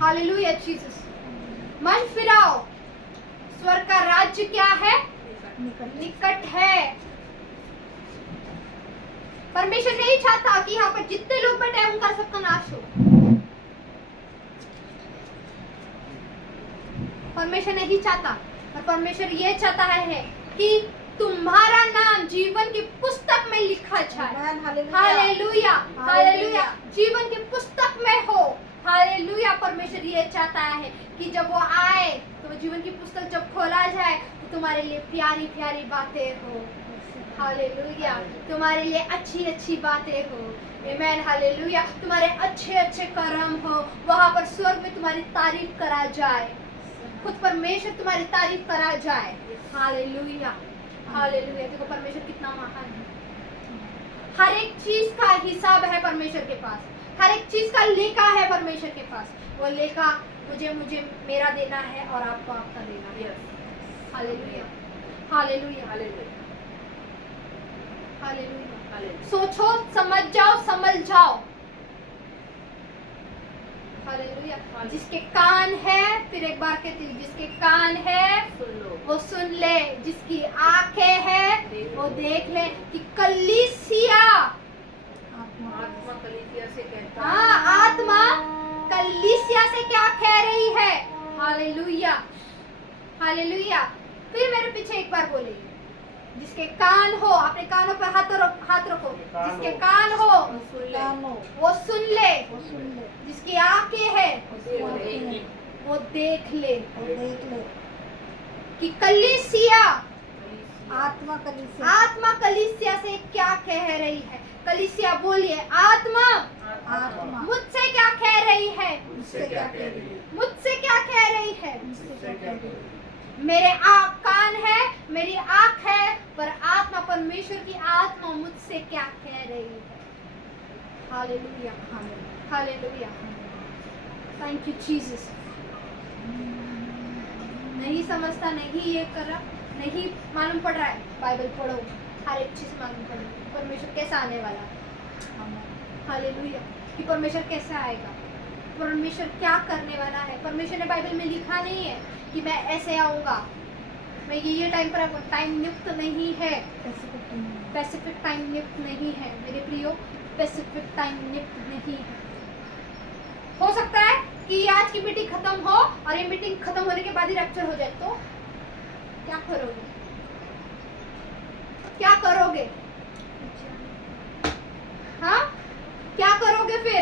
Hallelujah Jesus. मन फिराओ, स्वर्ग का राज्य क्या है? निकट है। परमेश्वर नहीं चाहता कि यहाँ पर जितने लोग बैठे हैं उनका सबका नाश हो। परमेश्वर नहीं चाहता, और परमेश्वर ये चाहता है कि तुम्हारा नाम जीवन की पुस्तक में लिखा जाए। हालेलुया हालेलुया, जीवन की पुस्तक में हो। हालेलुया। परमेश्वर ये चाहता है कि जब वो आए तो जीवन की पुस्तक जब खोला जाए तो तुम्हारे लिए प्यारी प्यारी बातें हो। हालेलुया। तुम्हारे लिए अच्छी अच्छी बातें हो। आमेन। हालेलुया। तुम्हारे अच्छे अच्छे कर्म हो, वहां पर स्वर्ग में तुम्हारी तारीफ करा जाए, खुद परमेश्वर तुम्हारी तारीफ करा जाए। Hallelujah hallelujah. देखो परमेश्वर कितना महान है। हर एक चीज का हिसाब है परमेश्वर के पास, हर एक चीज का लेखा है परमेश्वर के पास। वो लेखा मुझे मुझे मेरा देना है और आपको आपका देना है। Hallelujah hallelujah hallelujah hallelujah. सोचो, समझ जाओ, संभल जाओ। हालेलुया। जिसके कान है, फिर एक बार कहती हूँ, जिसके कान है वो सुन ले, जिसकी आंखें है वो देख ले कि कलीसिया, आत्मा कलीसिया से कहता है। हाँ, आत्मा कलीसिया से क्या कह रही है। Hallelujah hallelujah. फिर मेरे पीछे एक बार बोले, जिसके कान हो, अपने कानों पर हाथ रखो। जिसके कान हो वो सुन ले, जिसकी आंखें है वो देख ले कि कलीसिया, आत्मा कलीसिया, आत्मा कलीसिया से क्या कह रही है। कलीसिया बोलिए, आत्मा आत्मा मुझसे क्या कह रही है, मुझसे क्या कह रही है, मुझसे क्या कह रही है। मुझसे क्या कह रही है। मेरे कान है, मेरी आंख है, पर आत्मा, परमेश्वर की आत्मा मुझसे क्या कह रही है। Hallelujah hallelujah. Thank you Jesus. नहीं समझता, नहीं ये कर रहा, नहीं मालूम पड़ रहा है, बाइबल पढ़ो, हर एक चीज मालूम पड़ो। परमेश्वर कैसा आने वाला है। हालेलुया। कि परमेश्वर कैसे आएगा, परमेश्वर क्या करने वाला है। परमेश्वर ने बाइबल में लिखा नहीं है कि मैं ऐसे आऊंगा, मैं ये टाइम पर आऊंगा। टाइम नियुक्त नहीं है, पैसिफिक टाइम नियुक्त नहीं है मेरे प्रियो, पैसिफिक टाइम नियुक्त नहीं है। हो सकता है कि आज की मीटिंग खत्म हो और ये मीटिंग खत्म होने के बाद ही रैप्चर हो जाए, तो क्या करोगे, क्या करोगे। हाँ, क्या करोगे फिर।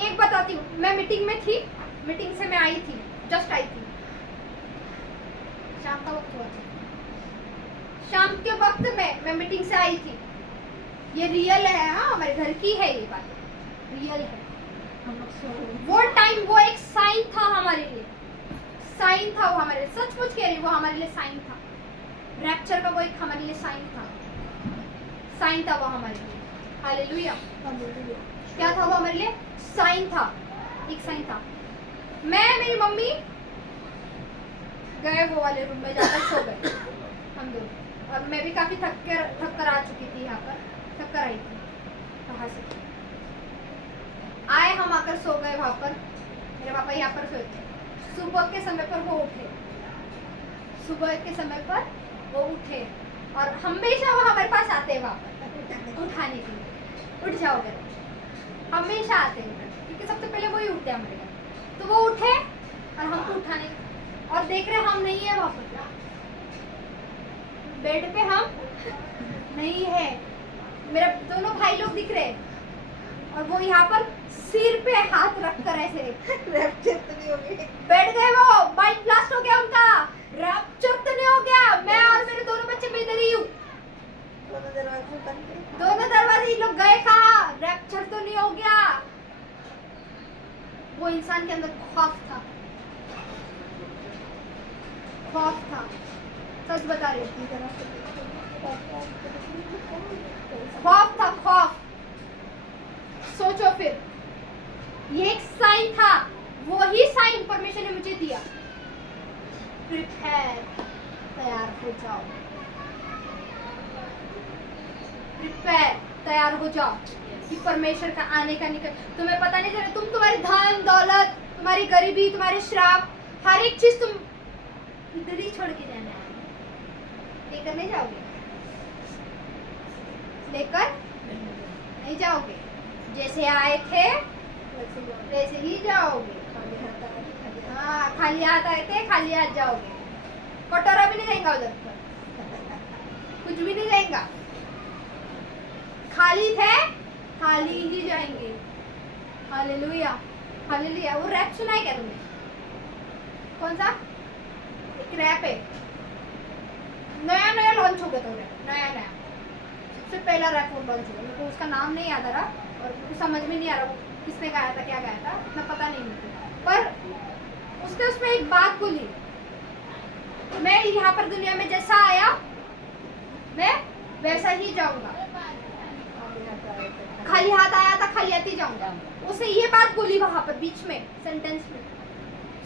एक बताती हूँ, मैं मीटिंग में थी, मीटिंग से मैं आई थी, जस्ट आई थी, शाम का वक्त हुआ था, शाम के वक्त में मैं मीटिंग से आई थी। ये रियल है, हाँ, हमारे घर की है, ये बात रियल है। वो टाइम, वो एक साइन था हमारे लिए, साइन था वो हमारे लिए, सचमुच कह रही, वो हमारे लिए साइन था। रैप्चर का वो एक हमारे लिए साइन था, साइन था वो हमारे लिए। हालेलुया। क्या था वो हमारे लिए, साइन था, एक साइन था। मैं, मेरी मम्मी गए वो वाले रूम में, जाकर सो गए हम दोनों, और मैं भी काफी थक कर आ चुकी थी, यहाँ पर थक कर आई थी, कहाँ से आए हम, आकर सो गए वहां पर। मेरे पापा यहाँ पर सोए थे। सुबह के समय पर वो उठे, सुबह के समय पर वो उठे, और हमेशा वो हमारे पास आते हैं वहां पर उठाने के लिए, उठ जाओगे, हमेशा आते हैं, क्योंकि सबसे पहले वही उठते हैं हमारे घर। तो वो उठे और हमको उठाने, और देख रहे हम नहीं है वहां पर, बेड पे हम नहीं है, मेरे दोनों भाई लोग दिख रहे, और वो यहाँ पर सिर पे हाथ रखकर ऐसे रैप्चर तो नहीं हो गई, बैठ गए। वो माइंड ब्लास्ट हो गया उनका, रैप्चर तो नहीं हो गया। मैं और मेरे दोनों बच्चे भी इधर ही हूँ, दोनों दरवाजे बंद थे। दोनों दरवाजे लोग गए कहाँ, रैप्चर तो नहीं हो गया। वो इंसान के अंदर खौफ था, खौफ था, सच बता रही हूँ, खौफ था, खौफ। सोचो फिर, ये एक साइन था, वो ही साइन परमेश्वर ने मुझे दिया। प्रिपेयर, तैयार हो जाओ, प्रिपेयर, तैयार हो जाओ, कि परमेश्वर का आने का निकल, तुम्हें पता नहीं चला, तुम तुम्हारी धन दौलत, तुम्हारी गरीबी, तुम्हारे श्राप, हर एक चीज तुम इधर ही छोड़ के जाना है। लेकर नहीं जाओगे, लेकर नहीं जाओगे, जैसे आए थे वैसे ही जाओगे। हाँ, खाली हाथ आए थे खाली हाथ जाओगे, कटोरा भी नहीं जाएगा उधर पर, कुछ भी नहीं जाएगा, खाली थे खाली ही जाएंगे। Hallelujah hallelujah. वो रैप सुना है क्या तुमने? कौन सा? एक रैप है, नया नया लॉन्च हो गया था, नया नया सबसे पहला रैप लॉन्च हुआ, मेरे को उसका नाम नहीं याद आ रहा और मुझे समझ में नहीं आ रहा वो किसने गाया था, क्या गाया था, इतना पता नहीं मुझे, पर उसने उसमें एक बात बोली, मैं यहाँ पर दुनिया में जैसा आया मैं वैसा ही जाऊंगा, खाली हाथ आया था खाली हाथ ही जाऊंगा। उसने ये बात बोली वहां पर बीच में सेंटेंस में,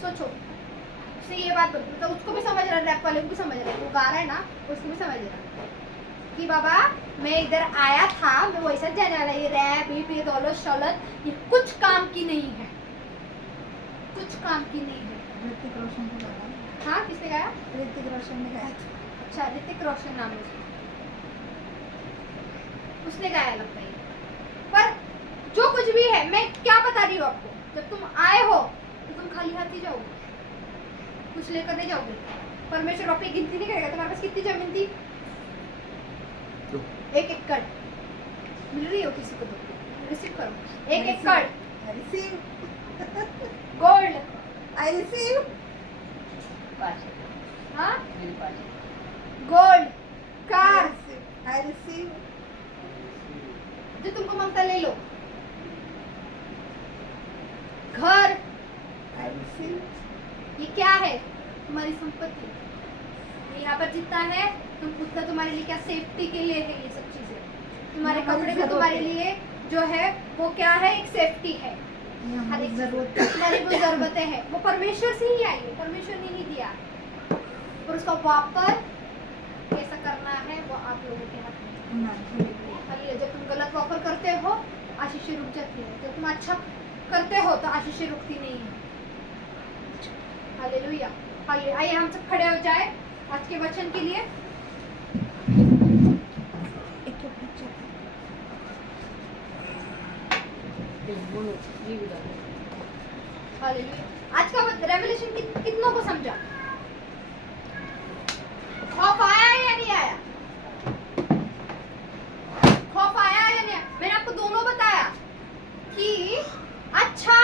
सोचो, उसने ये बात बोली, मतलब उसको भी समझ रहा है, रैप वाले को भी समझ रहा है, वो गा रहा है ना, उसको भी समझ रहा है कि बाबा मैं इधर आया था, मैं वैसा जाने वाला, ये रैप ये दौलत शौलत ये कुछ काम की नहीं है, कुछ काम की नहीं है। ऋतिक रोशन को गाया। हाँ, किसने गाया? ऋतिक रोशन ने गाया था। अच्छा, ऋतिक रोशन नाम है उसने गाया लगता है। पर जो कुछ भी है, मैं क्या बता रही हूँ आपको, जब तुम आए हो तो तुम खाली हाथ ही जाओगे, कुछ लेकर नहीं जाओगे। परमेश्वर अपनी गिनती नहीं करेगा तुम्हारे पास कितनी जमीन थी, 1 एकड़ मिल रही हो किसी को तो रिसीव करो, 1 एकड़ I receive. Gold, I receive. हाँ gold I car, receive. I receive. जो तुमको मांगता ले लो, घर, I receive. ये क्या है? तुम्हारी संपत्ति। ये यहाँ पर जितना है तुम उतना तुम्हारे लिए क्या सेफ्टी के लिए है, ये सब चीजें तुम्हारे हमारी कपड़े भी जरूरत तुम्हारे है। लिए जो है वो क्या है, एक सेफ्टी है। ये हर हमारी एक जरूरत है। तुम्हारी वो जरूरतें हैं, वो परमेश्वर से ही आई है, परमेश्वर ने ही दिया, और उसका वापर कैसा करना है वो आप लोगों के हाथ में। हालेलुया। जब तुम गलत वापर करते हो आशीषें रुक जाती है, जब तुम अच्छा करते हो तो आशीषें रुकती नहीं है। Hallelujah hallelujah. आइए हम सब खड़े हो जाए आज के वचन के लिए। एक पिक्चर। हालेलुया। आज का रेवलेशन कितनों को समझा? खौफ आया या नहीं आया? खौफ आया या नहीं आया? मैंने आपको दोनों बताया कि अच्छा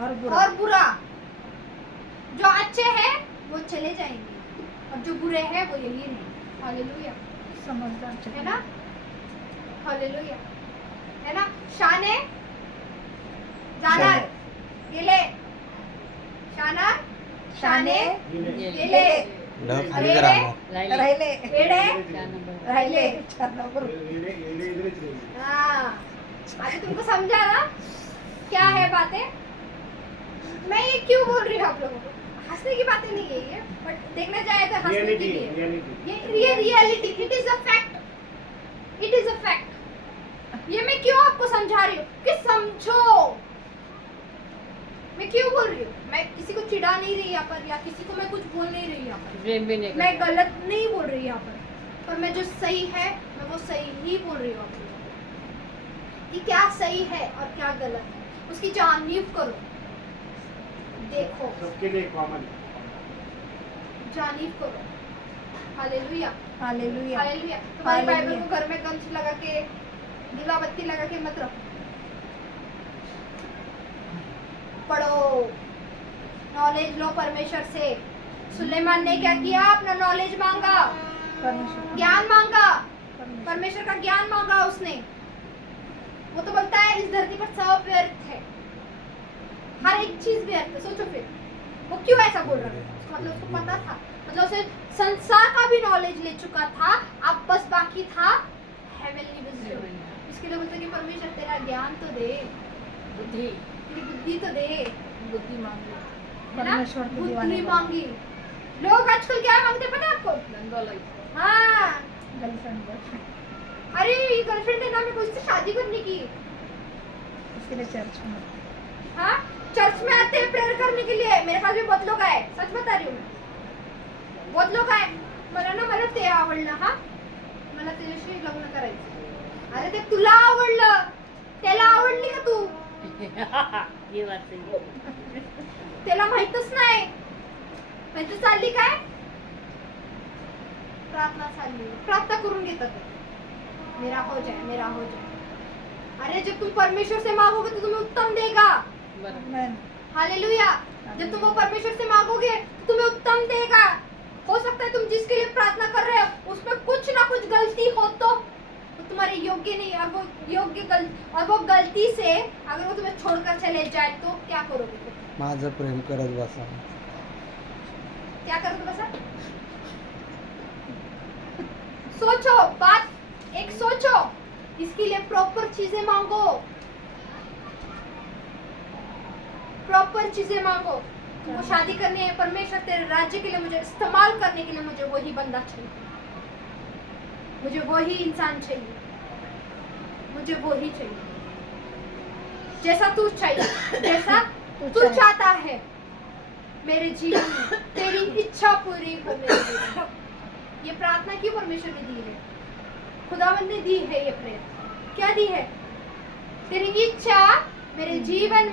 और बुरा, जो अच्छे हैं वो चले जाएंगे और जो बुरे हैं वो यही रहेंगे। हालेलुया। समझदार है ना? हालेलुया। है ना? शाने जाणार गेले, शाना शाने गेले, राहिले वेडे राहिले 4 नंबर। हाँ, अभी तुमको समझा ना क्या है बातें? मैं ये क्यों बोल रही हूँ आप लोगों को? हंसने की बातें नहीं है ये, बट देखना चाहे तो हंसने की भी है। ये reality, it is a fact, it is a fact. ये मैं क्यों आपको समझा रही हूँ कि समझो। मैं क्यों बोल रही हूँ? मैं किसी को चिढ़ा नहीं रही यहाँ पर, या किसी को मैं कुछ बोल नहीं रही यहाँ पर, मैं गलत नहीं बोल रही यहाँ पर मैं जो सही है मैं वो सही ही बोल रही हूँ आप लोगों को, कि क्या सही है और क्या गलत है, उसकी जानीफ करो, देखो, सबके लिए कॉमन। जानीफ करो। Hallelujah hallelujah. हालेलुया। तुम्हारी बाइबल हालेलुया। को घर में गंज लगा के, दिवा बत्ती लगा के मत रखो, पढ़ो, नॉलेज लो परमेश्वर से। सुलेमान ने क्या किया? अपना नॉलेज मांगा, परमेश्वर ज्ञान मांगा, परमेश्वर का ज्ञान मांगा उसने। वो तो बोलता है इस धरती पर सब व्यर्थ है, हर एक चीज व्यर्थ है। सोचो फिर वो क्यों ऐसा बोल रहा था? मतलब उसको पता था, मतलब उसे संसार का भी नॉलेज ले चुका था, अब बस बाकी था हेवनली विजडम। इसके लिए बोलते कि परमेश्वर तेरा ज्ञान तो दे, बुद्धि तेरी बुद्धि तो दे, बुद्धि मांगी, है ना? परमेश्वर की बुद्धि दीवानी मांगी। लोग आजकल क्या मांगते पता है आपको? गंगा लगी। हाँ, गर्लफ्रेंड अरे ये गर्लफ्रेंड है ना, मेरे को इससे शादी करने की। इसके लिए चर्च में हाँ, चर्च में आते हैं प्रेयर करने के लिए। मेरे पास भी बहुत लोग आए, सच बता रही हूँ मैं। बहुत लोग आए, मला ते आवडलं, हा मला त्याच्याशी लग्न करायचं। अरे ते तुला आवडलं, त्याला आवडली का तू? ये बात सही है। त्याला माहितच नाही। माहिती चालली काय? प्रार्थना चालली, प्रार्थना करून घेतात ते। मेरा हो जाए, मेरा हो जाए। अरे जब तुम परमेश्वर से मांगोगे तो तुम्हें उत्तम देगा। बराबर। आमेन। हालेलुया। जब तुम वो परमेश्वर से मांगोगे तो तुम्हें उत्तम देगा। हो सकता है तुम जिसके लिए प्रार्थना कर रहे हो उसमें कुछ ना कुछ गलती हो तो तुम्हारे योग्य नहीं, और वो गलती से अगर वो तुम्हें छोड़कर चले जाए तो क्या करोगे तुम? माझं प्रेम करत बसा. क्या करोगे बसा? सोचो, बात एक सोचो, इसके लिए प्रॉपर चीजें मांगो, प्रॉपर चीजें मांगो। तुमको शादी करनी है, परमेश्वर तेरे राज्य के लिए मुझे इस्तेमाल करने के लिए मुझे वही बंदा चाहिए, मुझे वही इंसान चाहिए, मुझे वही चाहिए जैसा तू चाहिए, जैसा तू चाहता है मेरे जीवन में। तेरी इच्छा पूरी हो मेरे जीवन में। ये प्रार्थना क्यों परमेश्वर ने दी है? खुदावंद ने दी है ये प्रेयर। क्या दी है? तेरी इच्छा मेरे जीवन में